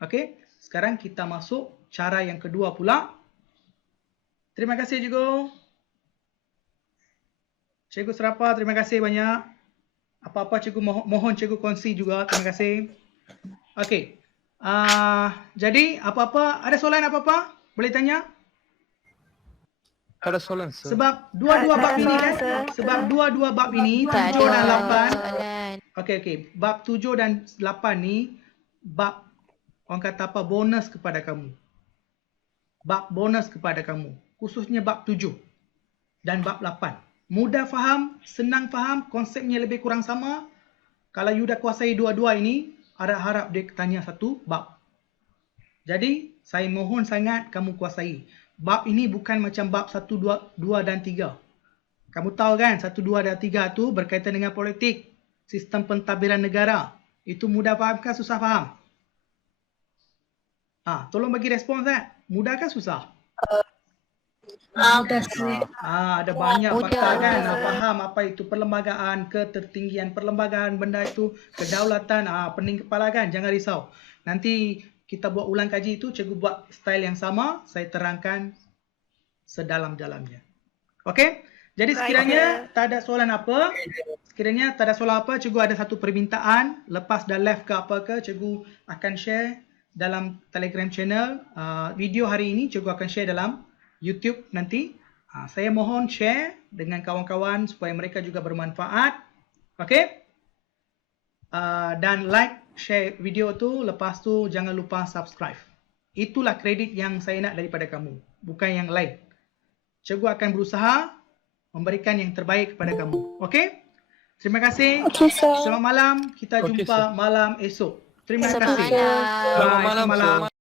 Okey, sekarang kita masuk cara yang kedua pula. Terima kasih cikgu. Cikgu Serapa, terima kasih banyak. Apa-apa cikgu mohon cikgu kongsi juga. Terima kasih. Okey. Jadi apa-apa, ada soalan apa-apa? Boleh tanya? Tak ada soalan, sir. Sebab dua-dua bab ini kan? Sebab dua-dua bab ini, Tak 7 dan ada 8. soalan. Okey. Bab 7 dan 8 ni bab orang kata apa, bonus kepada kamu. Bab bonus kepada kamu. Khususnya bab 7 dan bab 8. Mudah faham, senang faham, konsepnya lebih kurang sama. Kalau you dah kuasai dua-dua ini, harap dia tanya satu bab. Jadi, saya mohon sangat kamu kuasai. Bab ini bukan macam bab 1, 2 dan 3. Kamu tahu kan 1, 2 dan 3 tu berkaitan dengan politik, sistem pentadbiran negara. Itu mudah faham ke susah faham? Tolong bagi respons kan? Mudah ke susah? Mudah sir. Ada banyak Mudah. fakta kan, faham apa itu perlembagaan, ketertinggian perlembagaan, benda itu, kedaulatan, pening kepala kan, jangan risau. Nanti kita buat ulang kaji itu, cikgu buat style yang sama, saya terangkan sedalam-dalamnya. Okey? Jadi sekiranya tak ada soalan apa, cikgu ada satu permintaan, lepas dah live ke apa ke, cikgu akan share dalam Telegram channel. Video hari ini cikgu akan share dalam YouTube nanti. Saya mohon share dengan kawan-kawan supaya mereka juga bermanfaat. Okey? Dan like, share video tu. Lepas tu jangan lupa subscribe. Itulah kredit yang saya nak daripada kamu, bukan yang lain. Cikgu akan berusaha memberikan yang terbaik kepada kamu. Okey? Terima kasih. Okey sir. Selamat malam. Kita Okey, jumpa malam esok. Terima Selamat kasih. malam. Selamat malam, Selamat malam. sir.